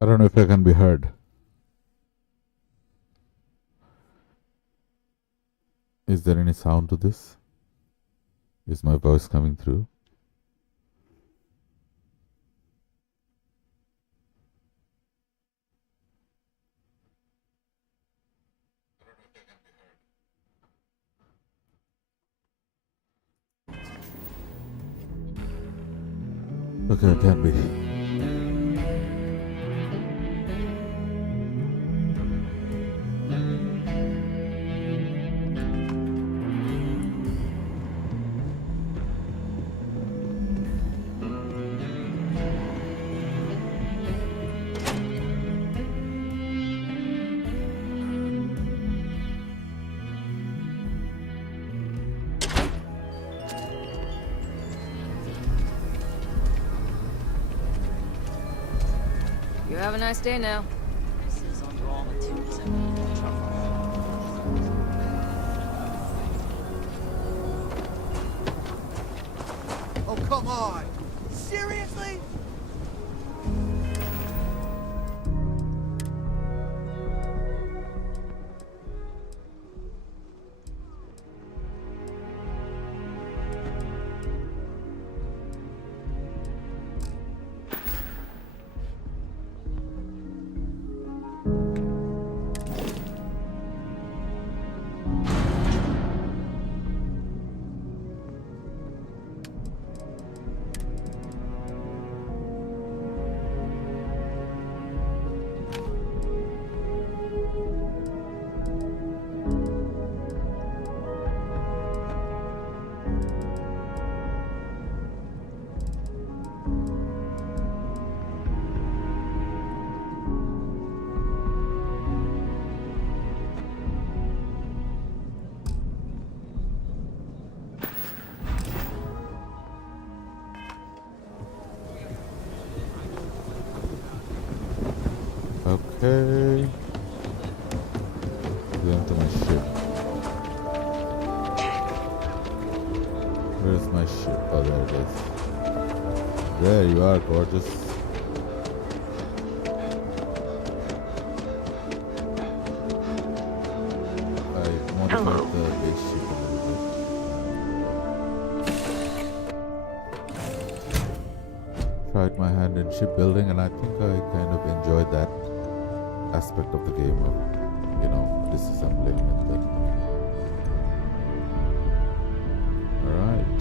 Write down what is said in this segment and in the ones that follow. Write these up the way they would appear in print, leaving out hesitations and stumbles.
I don't know if I can be heard. Is there any sound to this? Is my voice coming through? Okay, it can be. You have a nice day now. This is under all materials I need. Oh, come on! Seriously? Okay. Going to my ship. Where's my ship? Oh, there it is. There you are, gorgeous. I modified the base ship a little bit. Tried my hand in shipbuilding, and I think I kind of enjoyed that aspect of the game of, disassembling and then. Alright.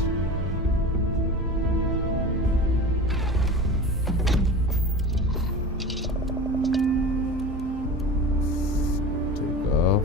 Take off.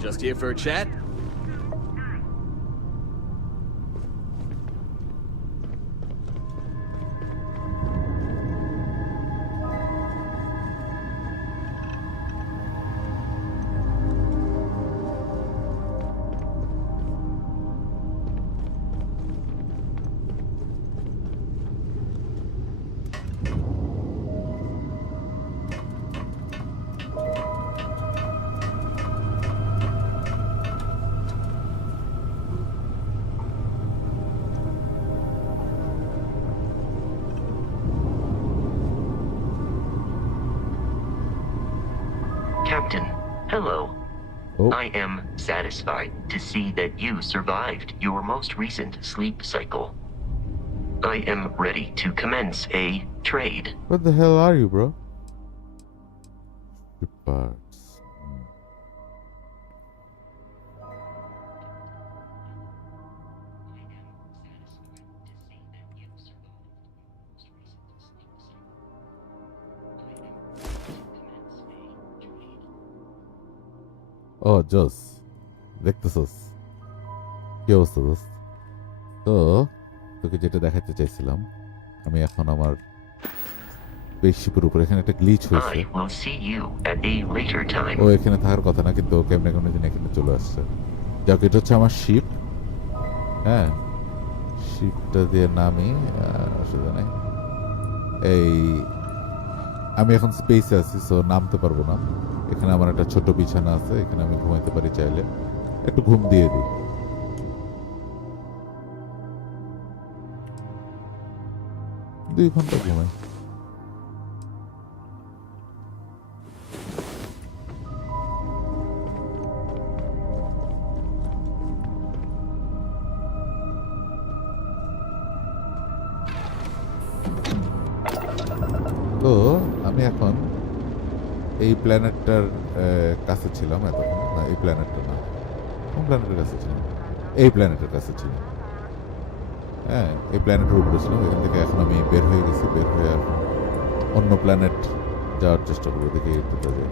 Just here for a chat? Captain, hello. Oh. I am satisfied to see that you survived your most recent sleep cycle. I am ready to commence a trade. What the hell are you, bro? Ship parts. ও জোস, দেখতেছস কি অবস্থা দোস্ত? তো তোকে যেটা দেখাতে চাইছিলাম, আমি এখন আমার স্পেসশিপের উপর, এখানে একটা গ্লিচ হয়েছে। I will see you at a later time. ও এখানে থাকার কথা না, কিন্তু ও কেমনে কোনো দিন এখানে চলে আসছে। যাক, এটা হচ্ছে আমার শিপ। হ্যাঁ, শিপটা দিয়ে নামি, অসুবিধা নেই। এই আমি এখন স্পেসে আছি, সো নামতে পারবো না। এখানে আমার একটা ছোট বিছানা আছে, এখানে আমি ঘুমাইতে পারি চাইলে। একটু ঘুম দিয়ে দিই। 2 ঘন্টা ঘুমাই। তো আমি এখন এই প্ল্যানেটটার কাছে ছিলাম এতক্ষণ। না, এই প্ল্যানেটটা না, কোন প্ল্যানেটের কাছে ছিলাম? এই প্ল্যানেটের কাছে ছিলাম। হ্যাঁ, এই প্ল্যানেটের উপরে ছিলাম। এখান থেকে এখন আমি বের হয়ে গেছি। বের হয়ে এখন অন্য প্ল্যানেট যাওয়ার চেষ্টা করবো, দেখি কোথায় যাই।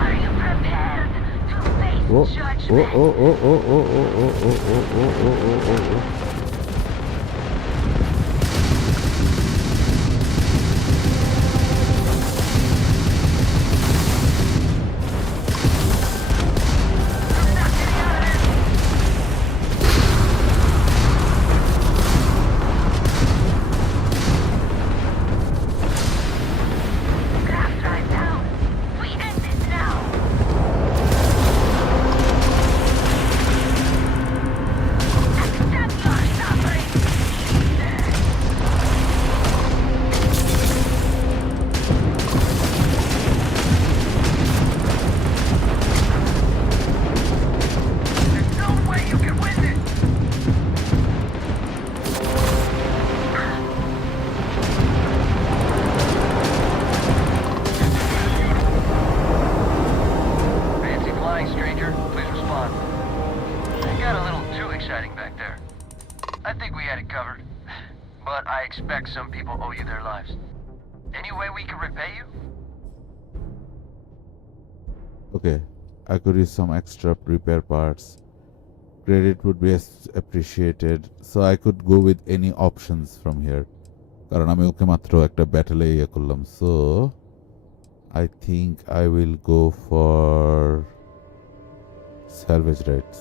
Are you prepared to face O O judgment? O O O O O O O O O O O O O. Craft drive down. We end this now. Accept your suffering. There's no way you can win this. Fancy flying, stranger. Please respond. It got a little too exciting back there. I think we had it covered. But I expect some people owe you their lives. Any way we can repay you? Okay, I could use some extra repair parts. Credit would be appreciated. So I could go with any options from here. কারণ আমি ওকে মাত্র একটা ব্যাটেলে ইয়ে করলাম। So I think I will go for salvage rights.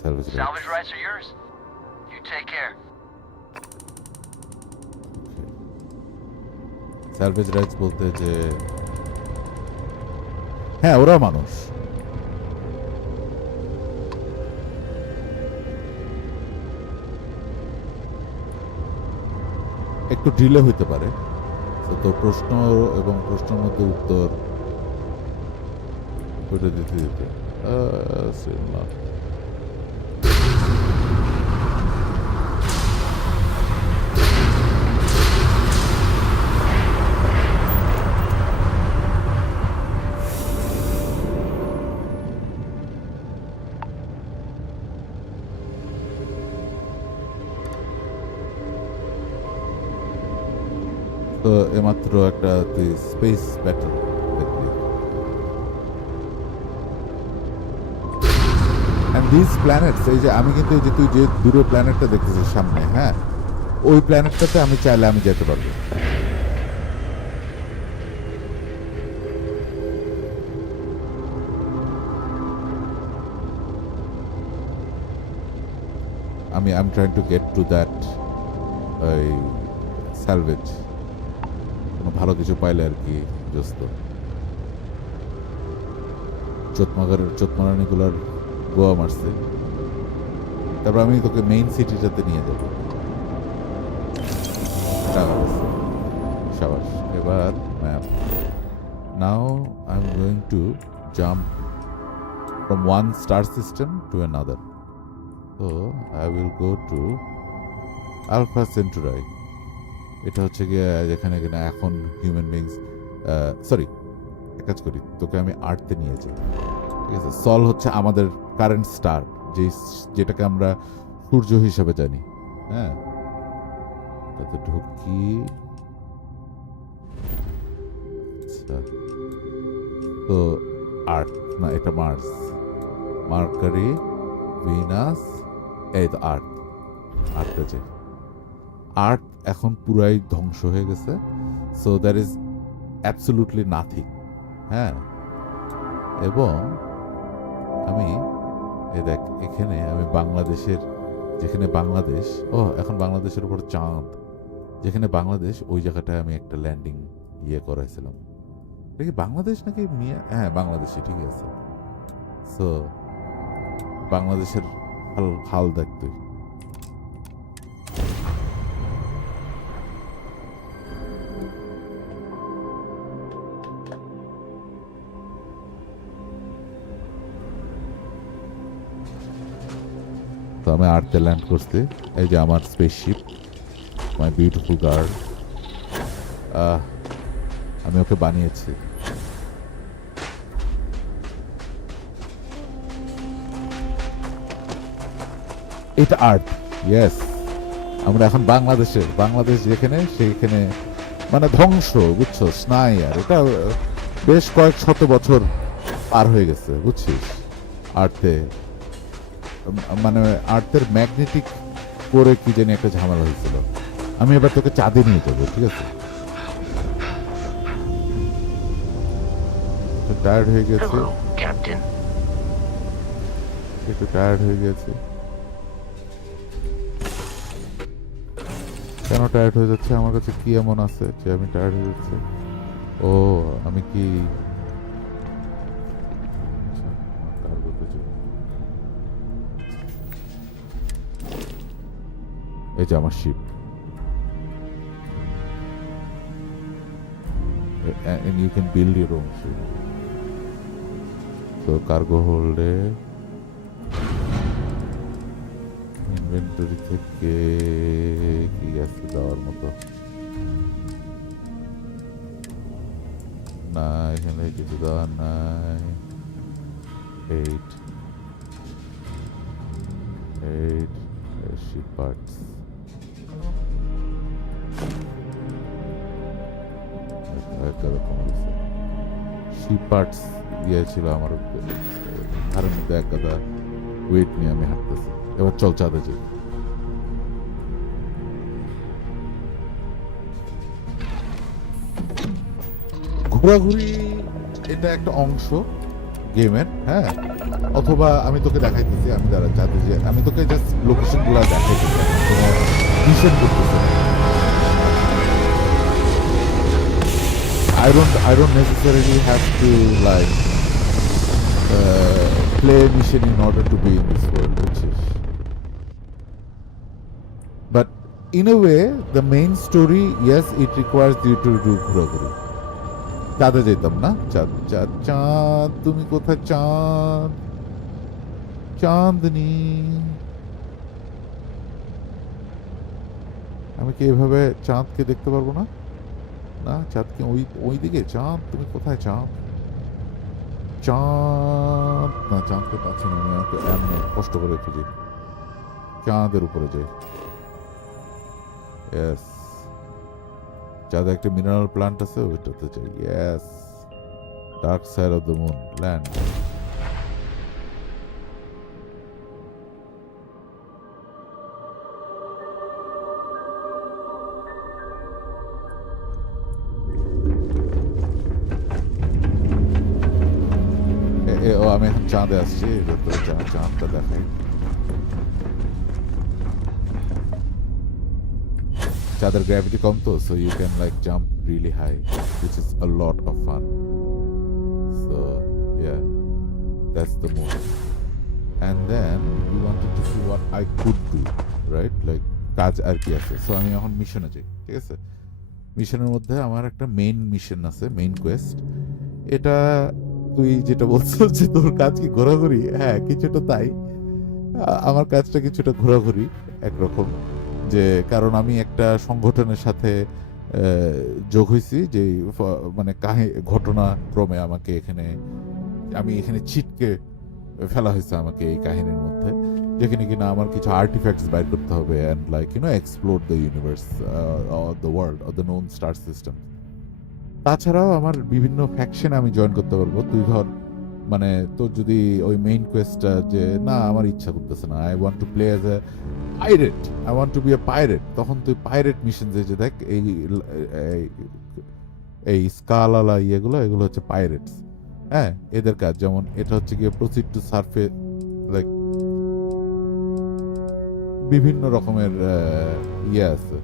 Salvage rights. Salvage rights are yours. You take care. Salvage rights বলতে যে হ্যাঁ, ওরা মানুষ। একটু ডিলে হইতে পারে। তো প্রশ্ন এবং প্রশ্নের মধ্যে উত্তর ওইটা দিতে দিতে তো এমাত্র একটা তুই স্পেস ব্যাটল দেখলি। এন্ড দিস প্ল্যানেটস, এই যে আমি কিন্তু এই যে তুই যে দূরে প্ল্যানেটটা দেখতেছিস সামনে, হ্যাঁ, ওই প্ল্যানেটটাতে আমি চাইলে আমি যেতে পারবো। I'm trying to get to that salvage. কোনো ভালো কিছু পাইলে আর কি দোস্ত। চোতমারানিগুলার গোয়া মারছে, তারপর আমি তোকে মেইন সিটিটাতে নিয়ে যাবো। সাবাস, এবার map. Now I am going to jump from one star system to another. So I will go to Alpha Centauri. এটা হচ্ছে গিয়ে যেখানে কিনা এখন হিউম্যান বিংস, সরি, এক কাজ করি, তোকে আমি আর্থে নিয়ে যাই, ঠিক আছে? সল হচ্ছে আমাদের কারেন্ট স্টার, যেটাকে আমরা সূর্য হিসাবে জানি। হ্যাঁ, এটাতে ঢুকি। আচ্ছা, তো আর্থ না, এটা মার্স, মার্কারি, ভিনাস, এই তো আর্থ। আর্থ আছে, আর্থ এখন পুরাই ধ্বংস হয়ে গেছে। So there is absolutely nothing. হ্যাঁ, এবং আমি দেখ এখানে আমি বাংলাদেশের, যেখানে বাংলাদেশ, এখন বাংলাদেশের উপর চাঁদ, যেখানে বাংলাদেশ, ওই জায়গাটায় আমি একটা ল্যান্ডিং করাইছিলাম। এটা কি বাংলাদেশ নাকি মিয়া? হ্যাঁ, বাংলাদেশই, ঠিক আছে। সো বাংলাদেশের হাল দেখ তুই। তো আমি আর্থে ল্যান্ড করছি। এই যে আমার স্পেসশিপ, মাই বিউটিফুল গার্ড। আমি ওকে বানিয়েছি। এটা আর্থ, ইয়েস। আমরা এখন বাংলাদেশ যেখানে, সেইখানে মানে ধ্বংস, বুঝছো নাই। আর এটা বেশ কয়েক শত বছর পার হয়ে গেছে, বুঝছিস। আর্থে মানে আর্থের ম্যাগনেটিক করে কি জানি একটা ঝামেলা হয়েছিল। আমি এবার তোকে চাঁদে নিয়ে যাবো, ঠিক আছে। টায়ার্ড হয়ে গেছে, Hello, Captain. একটু টায়ার্ড হয়ে গেছে। কেন টায়ার্ড হয়ে যাচ্ছে? আমার কাছে কি এমন আছে যে আমি টায়ার্ড হয়ে যাচ্ছে? ও, আমি কি আচ্ছা, আমার কার্গোতে যাবো। এই যে আমার ship, and you can build your own ship. তো কার্গো হোল্ডে ইনভেন্টরি থেকে কি আছে দেওয়ার মতো? না, এখানে কিছু দেওয়ার নাই। 8 শিপ পার্টস। শিপ পার্টস ছিল আমার ঘরের মধ্যে, এক গাদা ওয়েট নিয়ে আমি হাঁটতেছি। এবার চল চাঁদে যাই। ঘোরাঘুরি এটা একটা অংশ গেমের, হ্যাঁ। অথবা আমি তোকে দেখাইতেছি, আমি যারা চাঁদে যে আমি তোকে জাস্ট লোকেশন গুলা দেখাইতেছি, মিশন করতেছি। I don't necessarily have to like play a mission in order to be in this world, which is. But in a way, the main story, yes, it requires you to do ঘোরাঘুরি। চাঁদে যেতাম না, চাঁদ চাঁদ চাঁদ, তুমি কোথায় চাঁদ? চাঁদনি, আমি কি এভাবে চাঁদকে দেখতে পারবো না? না, চাঁদ কি ওই দিকে? চাঁদ তুমি কোথায়? চাঁদ চাঁদ না, চাঁদকে পাচ্ছি না আমি। এমন কষ্ট করে খুঁজি, চাঁদের উপরে যাই। ইয়েস, চাঁদে একটা মিনারেল প্ল্যান্ট আছে, ওইটাতে যাই। Yes, dark side of the moon land. আমি এখন চাঁদে আসছি, চাঁদটা দেখাই। চাঁদের গ্র্যাভিটি কম তো, so you can like jump really high, which is a lot of fun. So yeah, that's the move. And then we wanted to see what I could do, right? Like কাজ আর কি আছে। So আমি এখন মিশনে যাই, ঠিক আছে। মিশনের মধ্যে আমার একটা মেইন মিশন আছে, মেইন কোয়েস্ট। এটা তুই যেটা বলছো যে তোর কাজ কি ঘোরাঘুরি, হ্যাঁ কিছুটা তাই। আমার কাজটা কিছুটা ঘোরাঘুরি একরকম, যে কারণ আমি একটা সংগঠনের সাথে যোগ হয়েছি, যে মানে ঘটনাক্রমে আমি এখানে ছিটকে ফেলা হয়েছে আমাকে এই কাহিনীর মধ্যে। যেখানে কিনা আমার কিছু আর্টিফ্যাক্টস বাইর করতে হবে and like explore the universe or the world or the known star system. তাছাড়াও আমার বিভিন্ন ফ্যাকশন আমি জয়েন করতে পারবো। তুই ধর মানে তোর যদি ওই মেইন কোয়েস্টটা যে না আমার ইচ্ছা করতেছে না, I want to play as a pirate, I want to be a pirate, তখন তুই পাইরেট মিশন যে দেখ এই স্কালালা এগুলো হচ্ছে পাইরেটস। হ্যাঁ, এদের কাজ যেমন এটা হচ্ছে গিয়ে প্রসিড টু সার্ফে, লাইক বিভিন্ন রকমের আছে।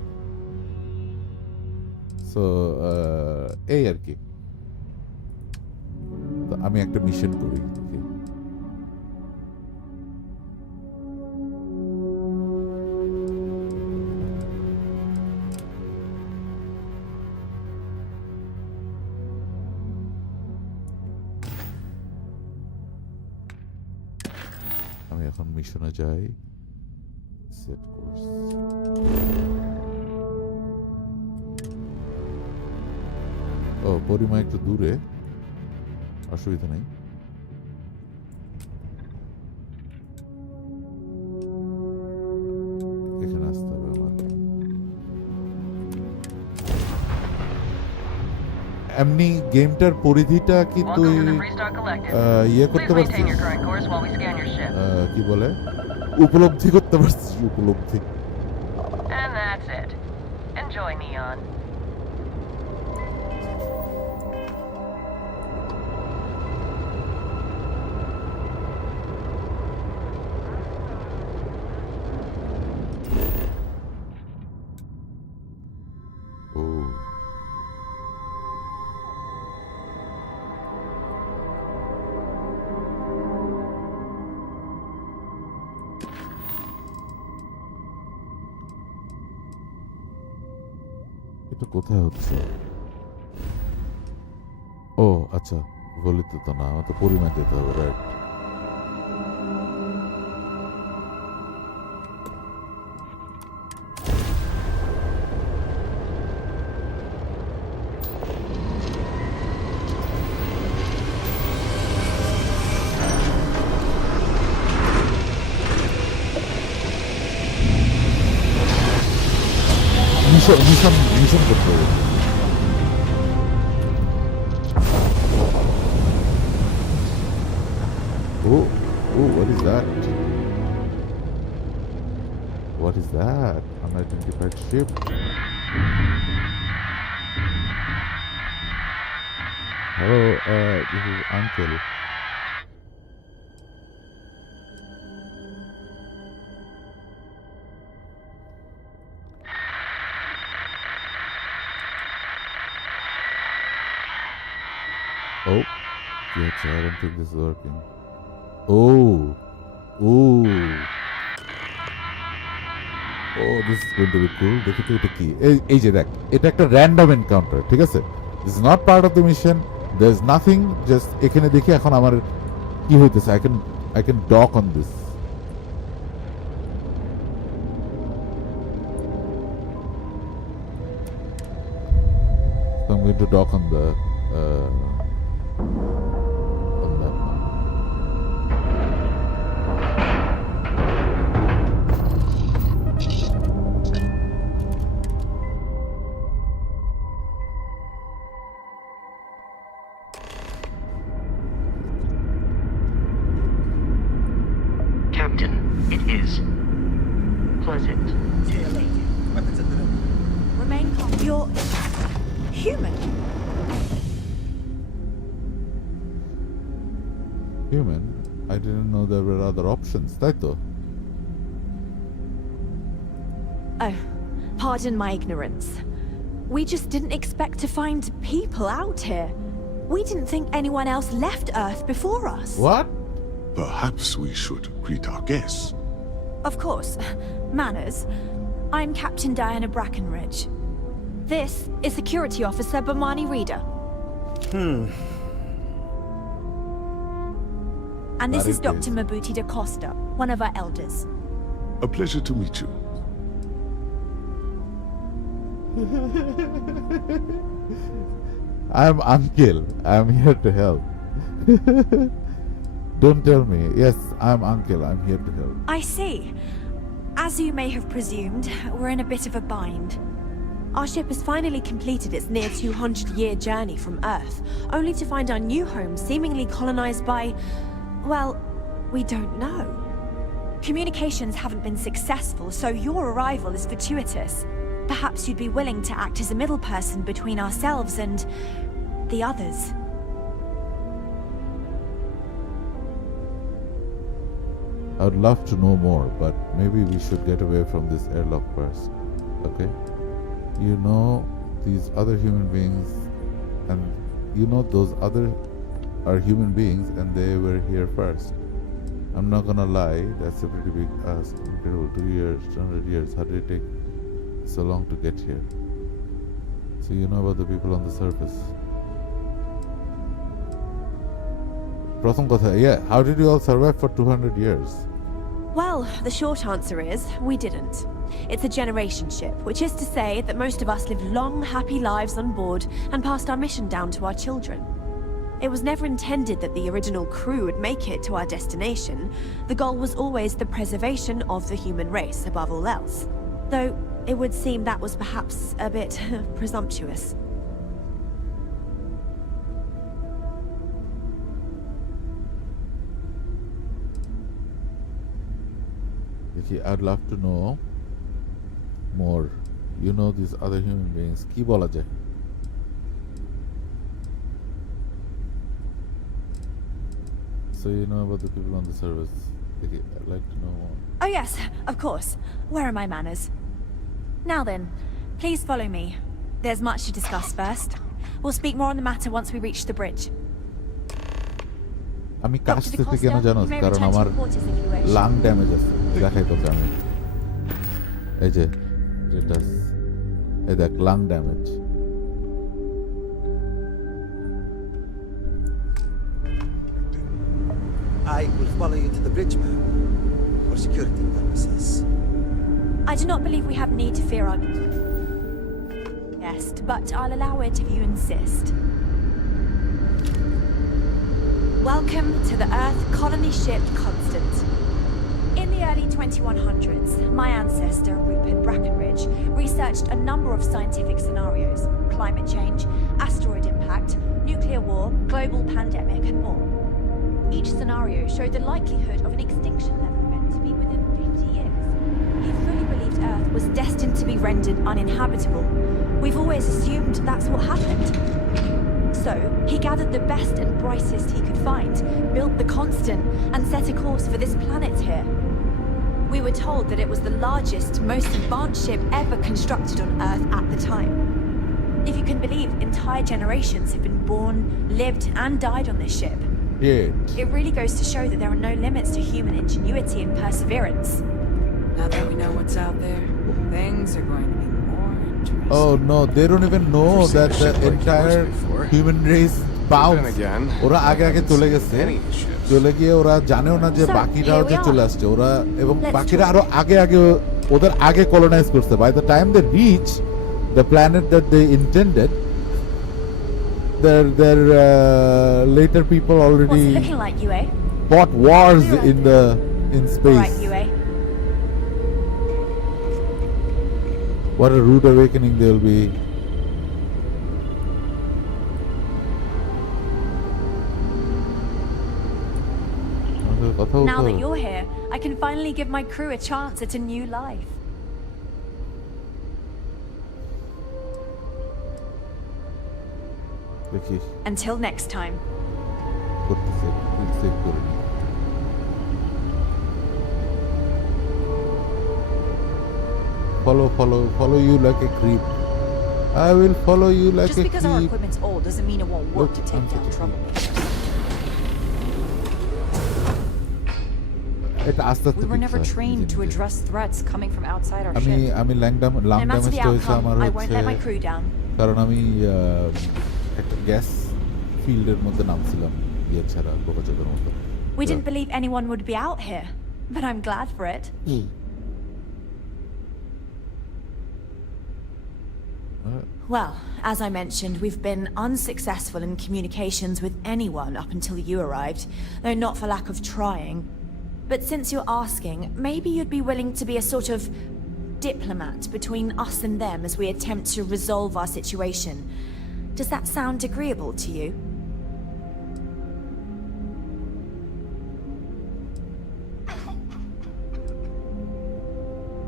সো এই আর কি, তো আমি একটা মিশন করি দেখি। আমি এখন মিশনে যাই, সেট কোর্স। ও পরিমা একটু দূরে, অসুবিধা নেই। এখানে আসতে হবে আমার। এমনি গেমটার পরিধিটা কি তুই Welcome to the Freestar Collective. ইয়ে Please করতে maintain পারছিস? your current course while we scan your ship. কি বলে, উপলব্ধি করতে পারছিস? উপলব্ধি। And that's it. Enjoy, Neon. ও এটা কোথায় হচ্ছে? ও আচ্ছা, বলিতে তো না, আমার তো পরিমাণ যেতে হবে, রাইট। মিশন করতে হবে। Oh, what is that? What is that? Unidentified ship. Hello, this is Unkel. Oh, yes, I don't think this is working. Oh, oh, oh, this is going to be cool. দেখি তো এটা কি, এই যে দেখ, এটা একটা র্যান্ডম এনকাউন্টার, ঠিক আছে? This is not part of the mission, there is nothing, just এখানে দেখি এখন আমার কি হইতেছে। I can dock on this. So I'm going to dock on the on that one. Captain, it is pleasant. Remain calm. You're human. Human? I didn't know there were other options, তাই তো? Oh, pardon my ignorance. We just didn't expect to find people out here. We didn't think anyone else left Earth before us. What? Perhaps we should greet our guests. Of course. Manners. I'm Captain Diana Brackenridge. This is Security Officer Bomani Reader. And this is That is Dr. Mabuti da Costa, one of our elders. A pleasure to meet you. I'm Unkel. I'm here to help. Don't tell me. Yes, I'm Unkel. I'm here to help. I see. As you may have presumed, we're in a bit of a bind. Our ship has finally completed its near 200-year journey from Earth, only to find our new home seemingly colonized by, well, we don't know. Communications haven't been successful, so your arrival is fortuitous. Perhaps you'd be willing to act as a middle person between ourselves and the others. I would love to know more, but maybe we should get away from this airlock first. Okay? You know these other human beings, and you know those other are human beings, and they were here first. I'm not gonna lie, that's a pretty big ask. Incredible. 2 years, 200 years. How did it take so long to get here? So you know about the people on the surface. Pratham kotha, yeah. How did you all survive for 200 years? Well, the short answer is, we didn't. It's a generation ship, which is to say that most of us lived long, happy lives on board and passed our mission down to our children. It was never intended that the original crew would make it to our destination. The goal was always the preservation of the human race above all else. Though it would seem that was perhaps a bit presumptuous. Vicky, I'd love to know more. You know these other human beings. Ki bola jay? So you know about the people on the service. Vicky, I'd like to know more. Oh yes, of course. Where are my manners? Now then, please follow me. There's much to discuss first. We'll speak more on the matter once we reach the bridge. আমি Dr. কাশতেছি কেন DeCosta, জানোস you may কারণ return to আমার your quarters if you wish. Lung damage আছে দেখাই তোকে আমি এই যে স্ট্যাটাস এই দেখ lung damage I will follow you to the bridge, ma'am, for security purposes. I do not believe we have need to fear our guest, but I'll allow it if you insist. Welcome to the Earth colony ship Constant. In the early 2100s, my ancestor, Rupert Brackenridge, researched a number of scientific scenarios: climate change, asteroid impact, nuclear war, global pandemic, and more. Each scenario showed the likelihood of an extinction level event to be within 50 years. He fully believed Earth was destined to be rendered uninhabitable. We've always assumed that's what happened. So, he gathered the best and brightest he could find, built the Constant, and set a course for this planet here. We were told that it was the largest, most advanced ship ever constructed on Earth at the time. If you can believe, entire generations have been born, lived, and died on this ship. It really goes to show that there are no limits to human ingenuity and perseverance. Now that we know what's out there, things are going to be more interesting. Oh no, they don't even know that the entire human race bounced. ওরা আগে আগে চলে গেছে চলে গিয়ে ওরা জানেও না যে বাকিরাও যে চলে আসছে ওরা এবং বাকিরা আরো আগে আগে ওদের আগে কলোনাইজ করছে by the time they reach the planet that they intended their later people already What's it looking like, Yue? fought wars in space. Alright, Yue. What a rude awakening there will be. Now that you're here, I can finally give my crew a chance at a new life. দেখি Until next time. করতেছে save করে নি follow you like a creep. I will follow you like Just a because our creep. equipment's old doesn't mean it won't work Look, to take I'm down such a troublemakers. এটা আস্তে আস্তে We were never fix হয়, trained নিজে to নিজে। address threats coming from outside our আমি ship. আমি No matter the ড্যামেজটা হয়েছে outcome, আমার I won't let my হচ্ছে crew down. কারণ আমি একটা গ্যাস ফিল্ডের মধ্যে নামছিলাম ইয়ে ছাড়া বোকাচোদার মতো We didn't believe anyone would be out here, but I'm glad for it. Well, as I mentioned, we've been unsuccessful in communications with anyone up until you arrived, though not for lack of trying. But since you're asking, maybe you'd be willing to be a sort of diplomat between us and them as we attempt to resolve our situation. Does that sound agreeable to you?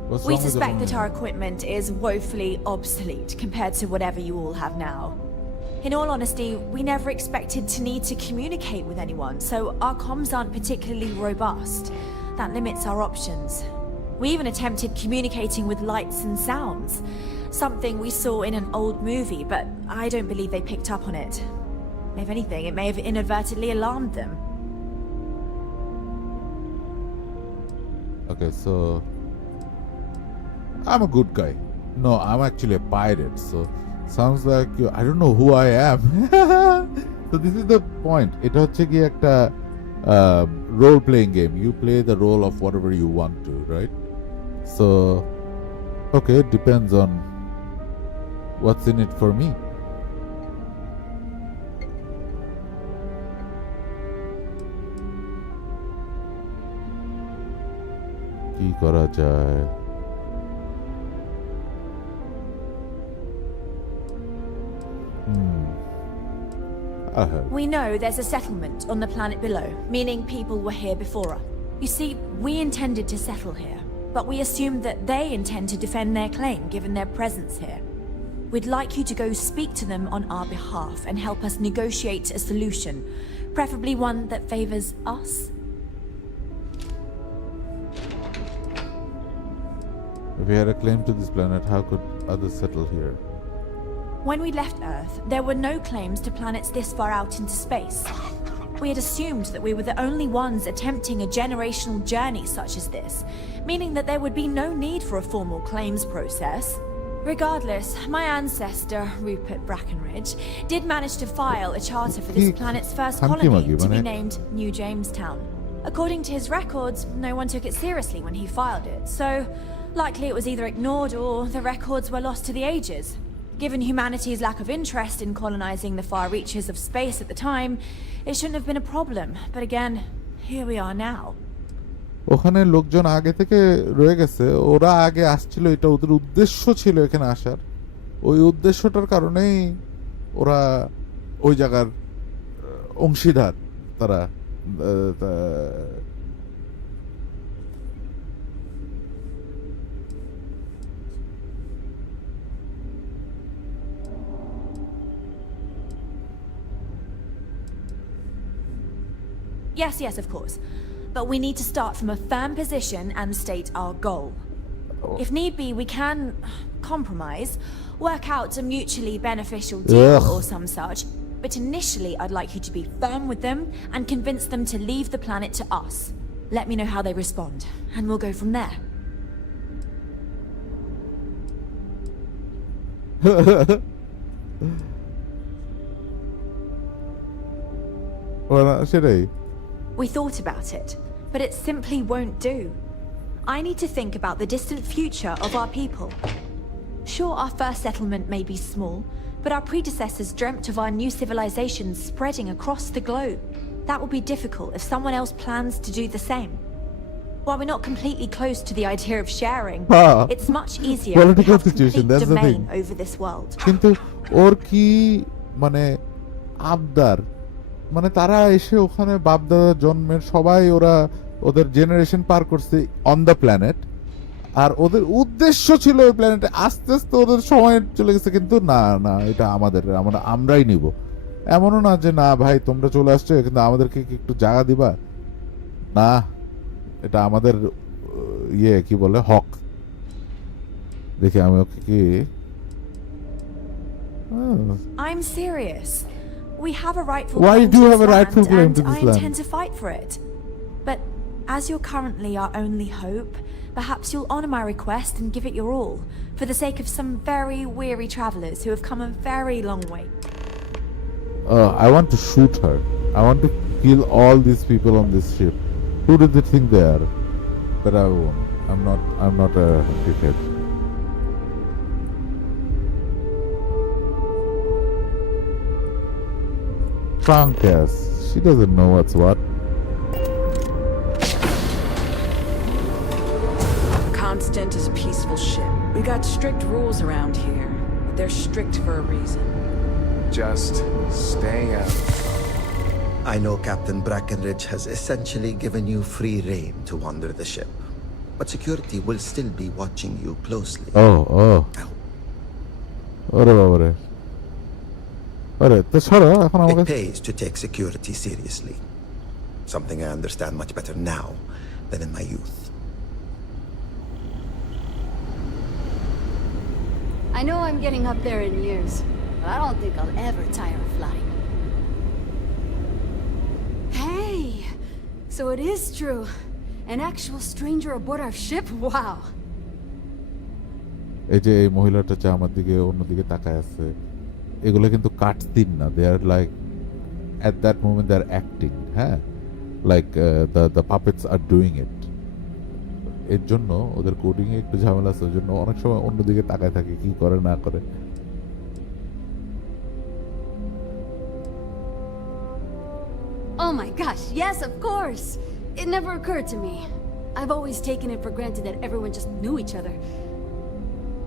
What's We wrong with the suspect that woman? our equipment is woefully obsolete compared to whatever you all have now. In all honesty, we never expected to need to communicate with anyone, so our comms aren't particularly robust. That limits our options. We even attempted communicating with lights and sounds, something we saw in an old movie, but I don't believe they picked up on it. If anything, it may have inadvertently alarmed them. Okay, so I'm a good guy. No, I'm actually a pirate, so sounds like I don't know who I am. So this is the point. এটা হচ্ছে কি একটা role playing game. You play the role of whatever you want to, right? So okay, it depends on what's in it for me. কি করা যায়? We know there's a settlement on the planet below, meaning people were here before us. You see, we intended to settle here, but we assumed that they intend to defend their claim given their presence here. We'd like you to go speak to them on our behalf and help us negotiate a solution, preferably one that favors us. If we had a claim to this planet, how could others settle here? When we left Earth, there were no claims to planets this far out into space. We had assumed that we were the only ones attempting a generational journey such as this, meaning that there would be no need for a formal claims process. Regardless, my ancestor, Rupert Brackenridge, did manage to file a charter for this planet's first colony to be named New Jamestown. According to his records, no one took it seriously when he filed it, so likely it was either ignored or the records were lost to the ages. Given humanity's lack of interest in colonizing the far reaches of space at the time, it shouldn't have been a problem. But again, here we are now. ওখানে লোকজন আগে থেকে রয়ে গেছে, ওরা আগে আসছিল, এটা ওদের উদ্দেশ্য ছিল এখানে আসার। ওই উদ্দেশ্যটার কারণেই ওরা ওই জায়গার অংশীদার তারা। Yes, of course. But we need to start from a firm position and state our goal. If need be, we can compromise, work out a mutually beneficial deal or some such. But initially, I'd like you to be firm with them and convince them to leave the planet to us. Let me know how they respond, and we'll go from there. সেটাই। We thought about it, but it simply won't do. I need to think about the distant future of our people. Sure, our first settlement may be small, but our predecessors dreamt of our new civilization spreading across the globe. That will be difficult if someone else plans to do the same. While we're not completely close to the idea of sharing, it's much easier if we Political have situation, complete that's the domain thing. over this world. কিন্তু ওর কি মানে আবদার, মানে তারা এসে ওখানে বাপদাদা জন্মের সবাই ওরা ওদের জেনারেশন পার করছে অন দ্য প্ল্যানেট, আর ওদের উদ্দেশ্য ছিল ওই প্ল্যানেটে আস্তে আস্তে ওদের সময় চলে গেছে, কিন্তু না না এটা আমাদের, আমরাই নিব। এমনও না যে না ভাই তোমরা চলে আসছো কিন্তু আমাদেরকে কি একটু জায়গা দিবা, না এটা আমাদের ইয়ে কি বলে হক। দেখি আমি ওকে কি I'm serious. We have a rightful Why claim do you to have this a rightful land, claim and to this I land? intend to fight for it. But as you're currently our only hope, perhaps you'll honor my request and give it your all, for the sake of some very weary travelers who have come a very long way. I want to shoot her. I want to kill all these people on this ship. Who do they think they are? But I won't. I'm not a dickhead. drunk ass. She doesn't know what's what. Constant is a peaceful ship. We got strict rules around here, but they're strict for a reason. Just stay out. I know Captain Brackenridge has essentially given you free rein to wander the ship, but security will still be watching you closely. Oh. ওরে বাবারে আরে তো ছাড়ো এখন It আমাকে pays to take security seriously. Something I understand much better now than in my youth. I know I'm getting up there in years, but I don't think I'll ever tire of flying. Hey! So it is true. An actual stranger aboard our ship? Wow! এই যে এই মহিলাটা যে আমার দিকে অন্যদিকে তাকায় আছে এগুলো কিন্তু কাটতিন না they are like at that moment they are acting হ্যাঁ like the puppets are doing it এর জন্য ওদের কোডিং এ একটু ঝামেলা আছে ওর জন্য অনেক সময় অন্যদিকে তাকায় থাকে কি করে না করে Oh my gosh, yes, of course! It never occurred to me. I've always taken it for granted that everyone just knew each other.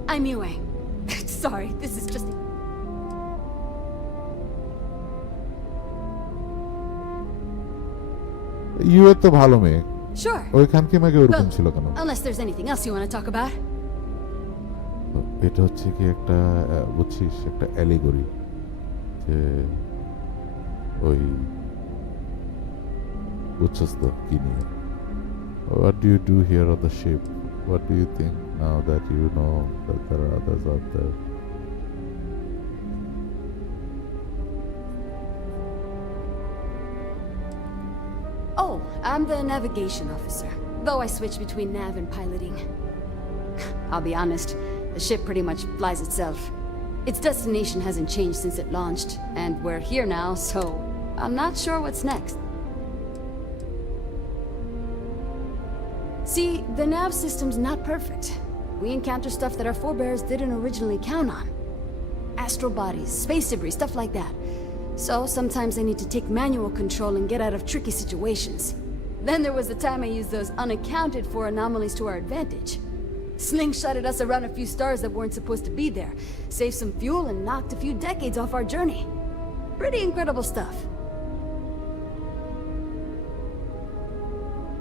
I'm Yue. Sorry, this is just... UA তো ভালো মেয়ে Sure. ওইখানকে মেয়ে ওরকম ছিল কেন Unless there's anything else you want to talk about. এটা হচ্ছে কি একটা বুঝছিস একটা অ্যালিগরি যে ওই বুঝছস তো কি নিয়ে What do you do here on the ship? What do you think now that you know that there are others out there? Oh, I'm the navigation officer, though I switch between nav and piloting. I'll be honest, the ship pretty much flies itself. Its destination hasn't changed since it launched, and we're here now, so I'm not sure what's next. See, the nav system's not perfect. We encounter stuff that our forebears didn't originally count on. Astral bodies, space debris, stuff like that. So sometimes I need to take manual control and get out of tricky situations. Then there was the time I used those unaccounted for anomalies to our advantage. Slingshotted us around a few stars that weren't supposed to be there, saved some fuel and knocked a few decades off our journey. Pretty incredible stuff.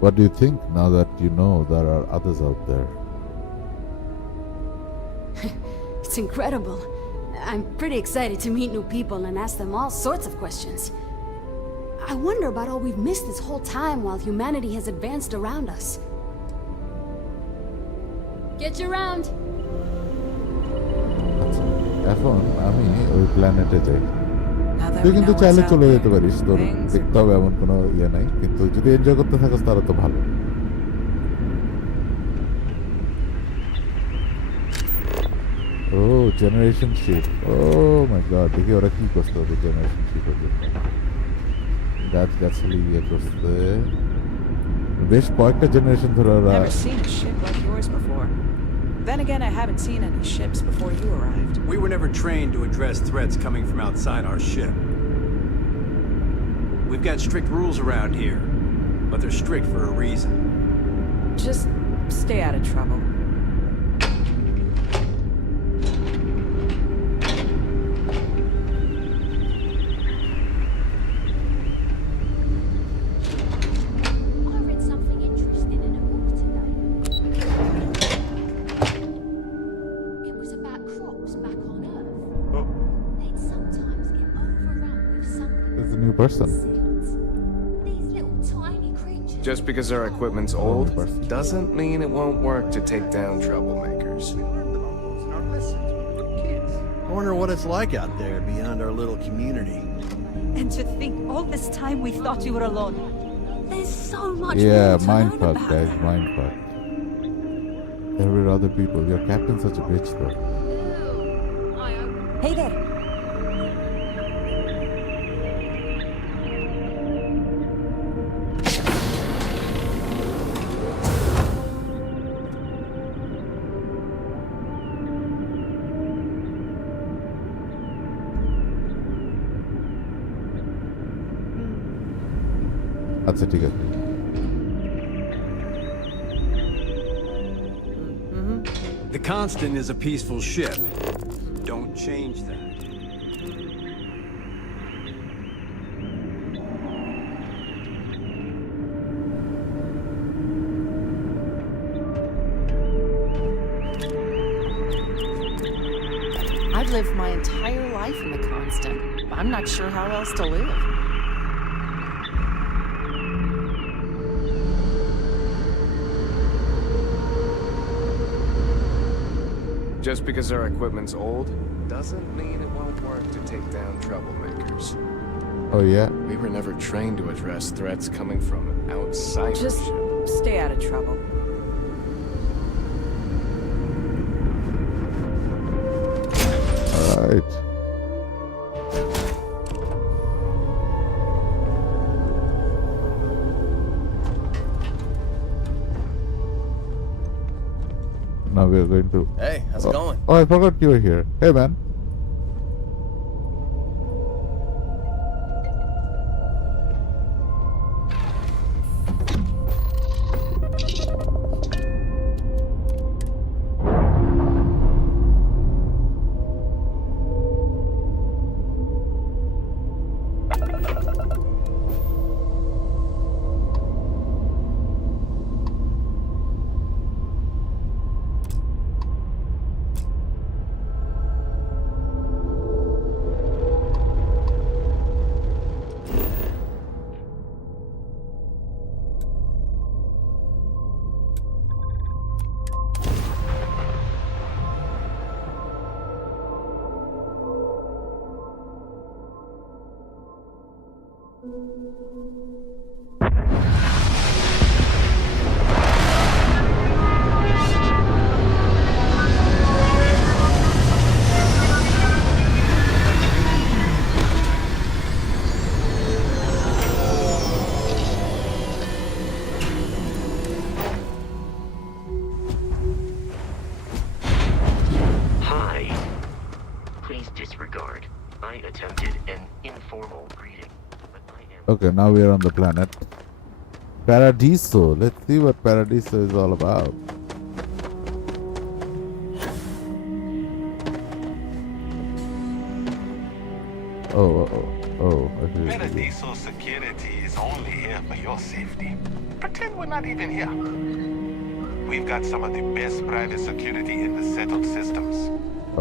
What do you think now that you know there are others out there? It's incredible. I'm pretty excited to meet new people and ask them all sorts of questions. I wonder about all we've missed this whole time while humanity has advanced around us. Get you around. এখন আমি ওই প্ল্যানেটে যাই Now that তুই we কিন্তু know চাইলে what's out চলে there, যেতে পারিস তোর things are- দেখতে হবে এমন কোনো ইয়ে নাই কিন্তু যদি এনজয় করতে থাকস তাহলে তো ভালো ও জেনারেশন শিপ ও মাই গড দেখি ওরা কি করছে ওদের জেনারেশন শিপের জন্য গাছ গাছালি ইয়ে করছে বেশ কয়েকটা জেনারেশন ধরে ওরা Never seen a ship like yours before. Then again, I haven't seen any ships before you arrived. We were never trained to address threats coming from outside our ship. We've got strict rules around here, but they're strict for a reason. Just stay out of trouble. I read something interesting in a book today. It was about crops back on Earth. They'd sometimes get overrun with something. There's a new person. These little tiny creatures. Just because our equipment's old doesn't mean it won't work to take down troublemakers. I wonder what it's like out there beyond our little community. And to think all this time we thought you were alone. There's so much Yeah, more to mind learn fuck, about. guys, mind fuck. There were other people. Your captain's such a bitch, though. Hey there. আচ্ছা ঠিক আছে। The Constant is a peaceful ship. Don't change that. I've lived my entire life in the Constant. I'm not sure how else to live. Just because our equipment's old doesn't mean it won't work to take down troublemakers. Oh yeah. We were never trained to address threats coming from outside. Just stay out of trouble. All right. Now we are going to. Hey, how's it going? Oh, I forgot you were here. Hey, man. Hi. Please disregard. I attempted an informal greeting, but I am... Okay, now we are on the planet Paradiso. Let's see what Paradiso is all about. Oh, I see. Paradiso security is only here for your safety. Pretend we're not even here. We've got some of the best private security in the settled systems.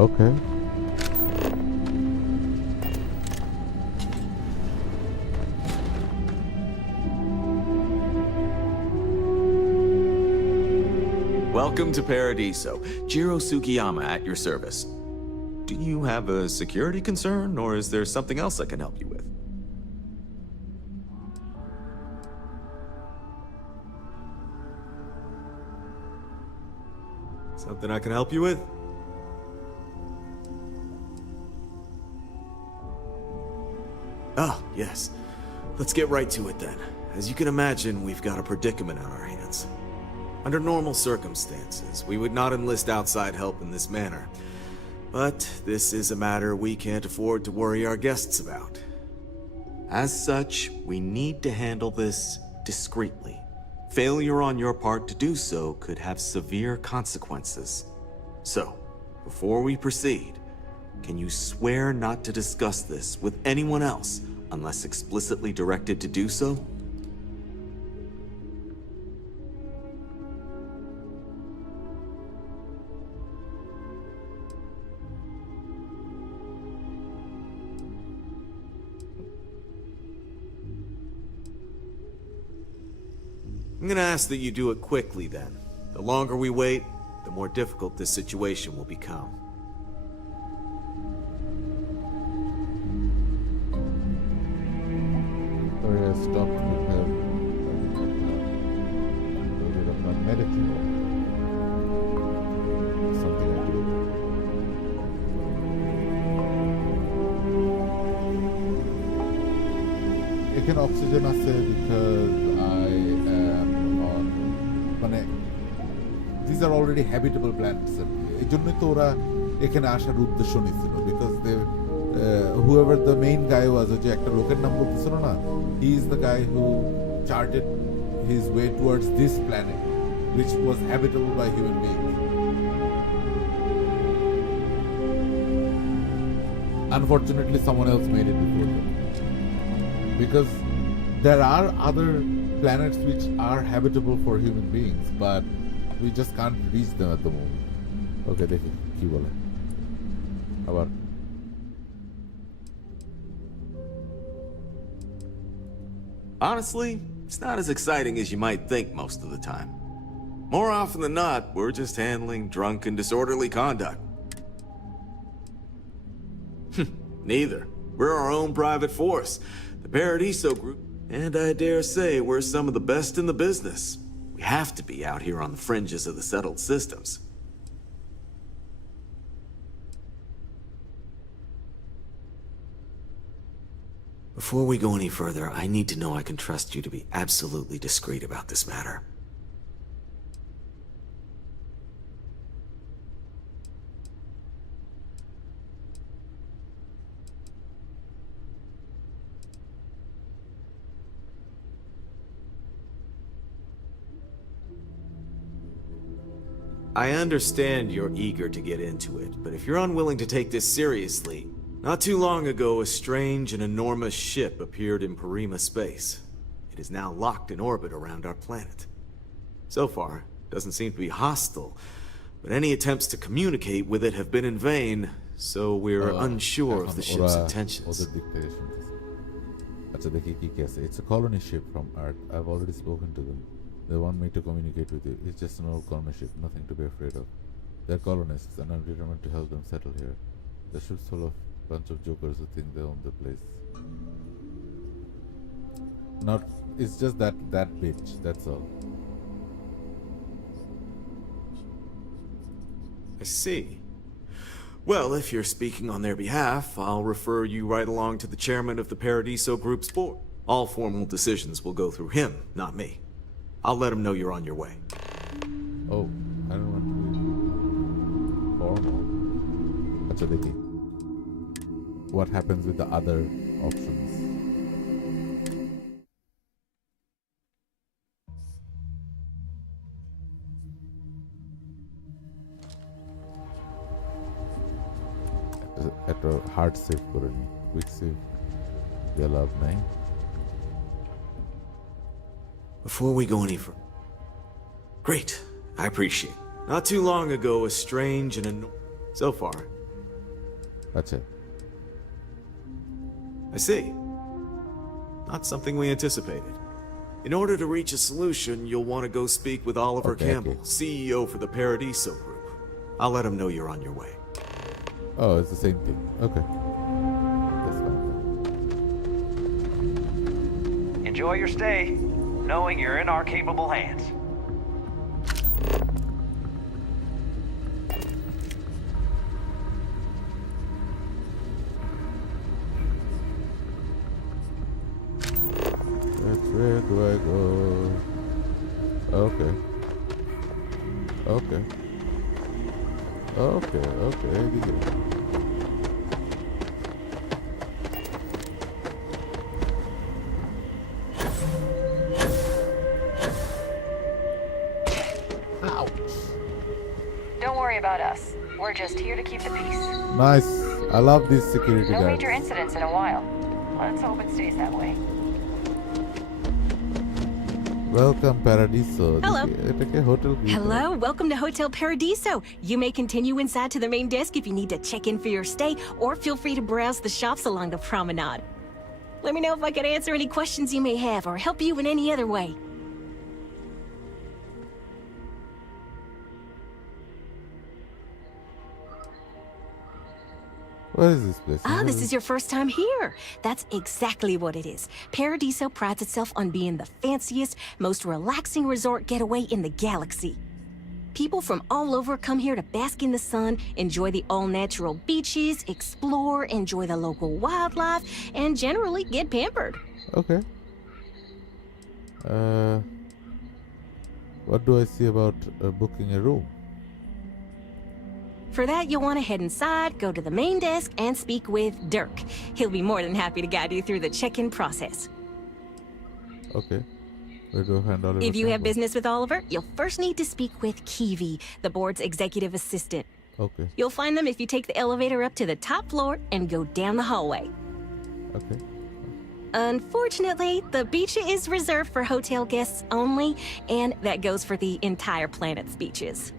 Okay. Welcome to Paradiso. Jiro Sugiyama at your service. Do you have a security concern, or is there something else I can help you with? Something I can help you with? Ah, yes. Let's get right to it then. As you can imagine, we've got a predicament on our hands. Under normal circumstances, we would not enlist outside help in this manner. But this is a matter we can't afford to worry our guests about. As such, we need to handle this discreetly. Failure on your part to do so could have severe consequences. So, before we proceed, can you swear not to discuss this with anyone else unless explicitly directed to do so? I'm gonna ask that you do it quickly then. The longer we wait, the more difficult this situation will become. Sorry, I stopped with her. A bit of a medicine. Something I do. এখানে oxygen আছে because I am on মানে these are already habitable planets. এই জন্যই তো ওরা এখানে আসার উদ্দেশ্য নিছিল because they whoever the main guy was, যে একটা লোকের নাম বলতেছিল না, he is the guy who charted his way towards this planet, which was habitable by human beings. Unfortunately, someone else made it before them. Because there are other planets which are habitable for human beings, but we just can't reach them at the moment. Okay, দেখি কি বলে আবার Honestly, it's not as exciting as you might think most of the time. More often than not, we're just handling drunk and disorderly conduct. Neither. We're our own private force, the Paradiso Group, and I dare say we're some of the best in the business. We have to be out here on the fringes of the settled systems. Before we go any further, I need to know I can trust you to be absolutely discreet about this matter. I understand you're eager to get into it, but if you're unwilling to take this seriously, not too long ago a strange and enormous ship appeared in Parima space. It is now locked in orbit around our planet. So far, it doesn't seem to be hostile, but any attempts to communicate with it have been in vain, so we're unsure of the ship's intentions. It's a colony ship from Earth. I've already spoken to them. They want me to communicate with you. It's just an old colony ship, nothing to be afraid of. They're colonists, and I'm determined to help them settle here. The ship's full of bunch of jokers who think they own the place. Not, it's just that bitch, that's all. I see. Well, if you're speaking on their behalf, I'll refer you right along to the chairman of the Paradiso Group's board. All formal decisions will go through him, not me. I'll let him know you're on your way. Oh, I don't want to be formal. Actually, what happens with the other options? At a hard save করে নি, quick save দিয়ে লাভ নাই. Before we go any further. Great, I appreciate it. Not too long ago, a strange and so far. That's it. I see. Not something we anticipated. In order to reach a solution, you'll want to go speak with Oliver Campbell, CEO for the Paradiso Group. I'll let him know you're on your way. Oh, it's the same thing. Okay. That's fine. Enjoy your stay, knowing you're in our capable hands. Where do I go? Okay. Okay. Okay, okay. Don't worry about us. We're just here to keep the peace. Nice. I love these security No guards. major incidents in a while. Let's hope it stays that way. Welcome, Paradiso. Hello. Hotel. Hello, welcome to Hotel Paradiso. You may continue inside to the main desk if you need to check in for your stay, or feel free to browse the shops along the promenade. Let me know if I can answer any questions you may have or help you in any other way. What is this place? Ah, this is your first time here. That's exactly what it is. Paradiso prides itself on being the fanciest, most relaxing resort getaway in the galaxy. People from all over come here to bask in the sun, enjoy the all-natural beaches, explore, enjoy the local wildlife, and generally get pampered. Okay. What do I see about booking a room? For that, you'll want to head inside, go to the main desk, and speak with Dirk. He'll be more than happy to guide you through the check-in process. Okay. Where do I find Oliver If you have Campbell? business with Oliver, you'll first need to speak with Kiwi, the board's executive assistant. Okay. You'll find them if you take the elevator up to the top floor and go down the hallway. Okay. Unfortunately, the beach is reserved for hotel guests only, and that goes for the entire planet's beaches.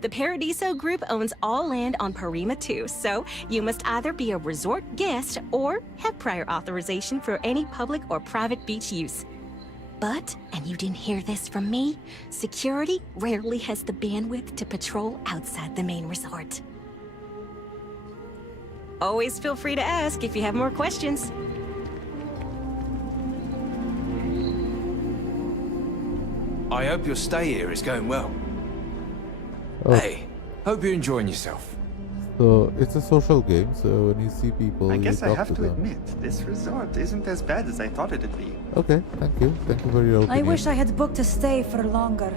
The Paradiso Group owns all land on Parima too, so you must either be a resort guest or have prior authorization for any public or private beach use. But, and you didn't hear this from me, security rarely has the bandwidth to patrol outside the main resort. Always feel free to ask if you have more questions. I hope your stay here is going well. Oh. Hey, hope you're enjoying yourself. So it's a social game, so when you see people, I you guess I talk have to to them. admit, this resort isn't as bad as I thought it'd be. Okay, thank you. Thank you for your opinion. I wish I had booked a stay for longer.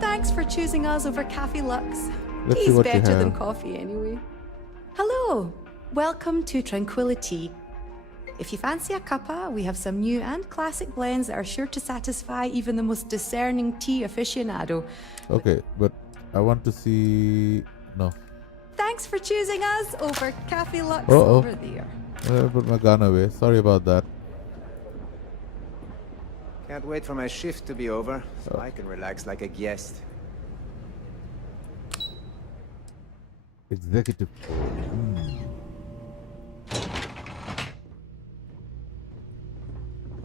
Thanks for choosing us over Cafe Lux. Let's see Tea's what you better than have. coffee anyway. Hello, welcome to Tranquility. If you fancy a cuppa, we have some new and classic blends that are sure to satisfy even the most discerning tea aficionado. Okay, but I want to see... No. Thanks for choosing us over Cafe Lux Uh-oh. over there. I put my gun away. Sorry about that. Can't wait for my shift to be over, so I can relax like a guest. Executive.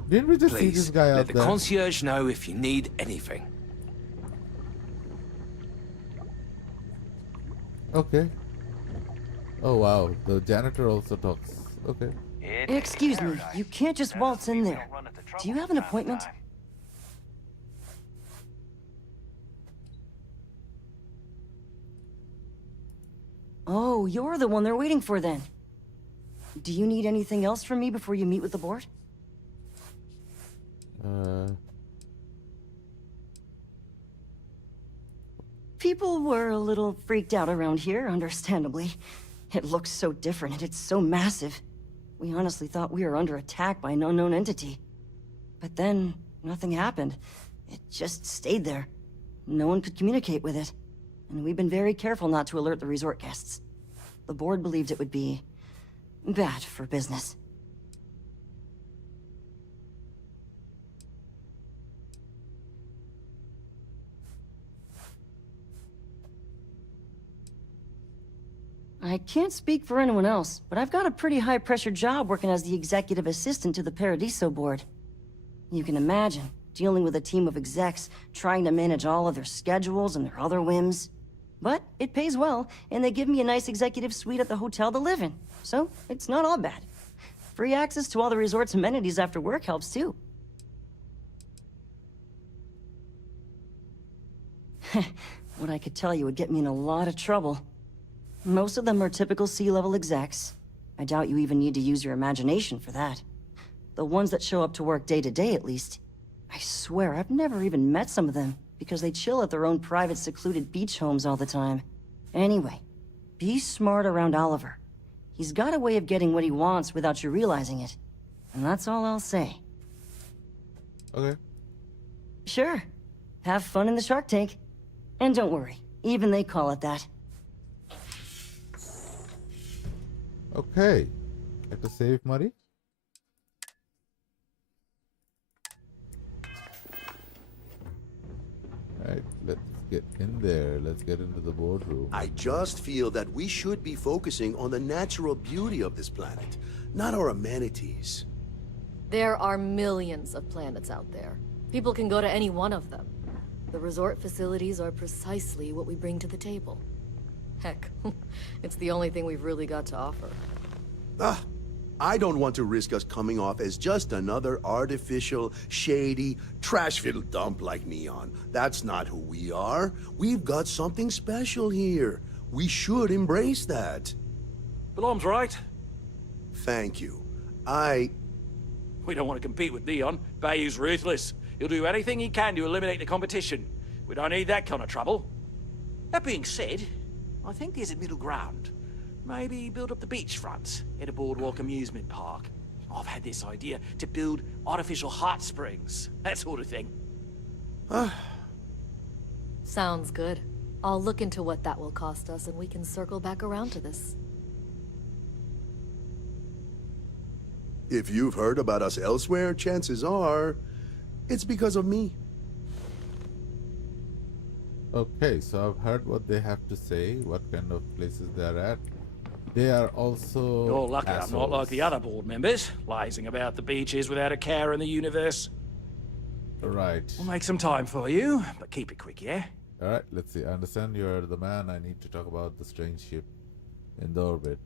Didn't we just see Please, this guy let out the there? concierge know if you need anything. Okay. Oh wow, the janitor also talks. Okay. Excuse me, you can't just waltz in there. Do you have an appointment? Oh, you're the one they're waiting for then. Do you need anything else from me before you meet with the board? People were a little freaked out around here, understandably. It looks so different and it's so massive. We honestly thought we were under attack by an unknown entity. But then, nothing happened. It just stayed there. No one could communicate with it. And we've been very careful not to alert the resort guests. The board believed it would be bad for business. I can't speak for anyone else, but I've got a pretty high-pressure job working as the executive assistant to the Paradiso board. You can imagine, dealing with a team of execs, trying to manage all of their schedules and their other whims. But it pays well, and they give me a nice executive suite at the hotel to live in, so it's not all bad. Free access to all the resort's amenities after work helps too. What I could tell you would get me in a lot of trouble. Most of them are typical C-level execs. I doubt you even need to use your imagination for that. The ones that show up to work day to day, at least. I swear, I've never even met some of them, because they chill at their own private secluded beach homes all the time. Anyway, be smart around Oliver. He's got a way of getting what he wants without you realizing it. And that's all I'll say. Okay. Sure. Have fun in the shark tank. And don't worry, even they call it that. Okay. Get to save money. Alright, let's get in there. Let's get into the boardroom. I just feel that we should be focusing on the natural beauty of this planet, not our amenities. There are millions of planets out there. People can go to any one of them. The resort facilities are precisely what we bring to the table. Heck, it's the only thing we've really got to offer. I don't want to risk us coming off as just another artificial, shady, trash-filled dump like Neon. That's not who we are. We've got something special here. We should embrace that. Belom's right. Thank you. We don't want to compete with Neon. Bayou's ruthless. He'll do anything he can to eliminate the competition. We don't need that kind of trouble. That being said, I think there's a middle ground. Maybe build up the beachfront in a boardwalk amusement park. I've had this idea to build artificial hot springs, that sort of thing. Sounds good. I'll look into what that will cost us and we can circle back around to this. If you've heard about us elsewhere, chances are it's because of me. Okay, so I've heard what they have to say, what kind of places they're at. They are also You're lucky assholes. I'm not like the other board members, lazing about the beaches without a care in the universe. Right. We'll make some time for you, but keep it quick, yeah? Alright, let's see. I understand you're the man. I need to talk about the strange ship in the orbit.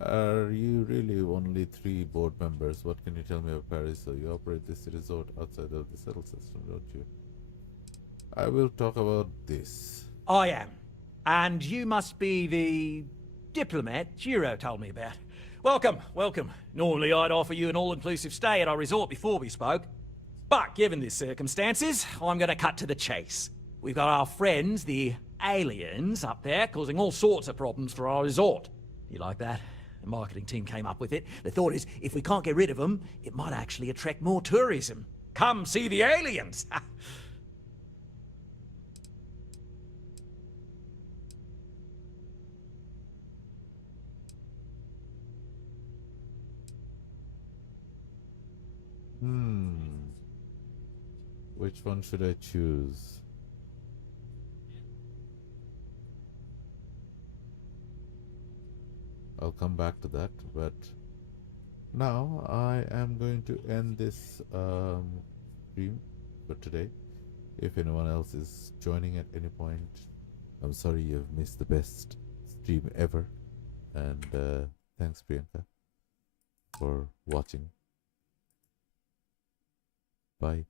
Are you really only 3 board members? What can you tell me of Paris? So you operate this resort outside of the settled system, don't you? I will talk about this. I am. And you must be the diplomat Giro told me about. Welcome, welcome. Normally I'd offer you an all-inclusive stay at our resort before we spoke. But given the circumstances, I'm going to cut to the chase. We've got our friends, the aliens, up there causing all sorts of problems for our resort. You like that? The marketing team came up with it. The thought is, if we can't get rid of them, it might actually attract more tourism. Come see the aliens! Which one should I choose? I'll come back to that, but now I am going to end this stream for today. If anyone else is joining at any point, I'm sorry you've missed the best stream ever. And thanks, Priyanka, for watching. Bye.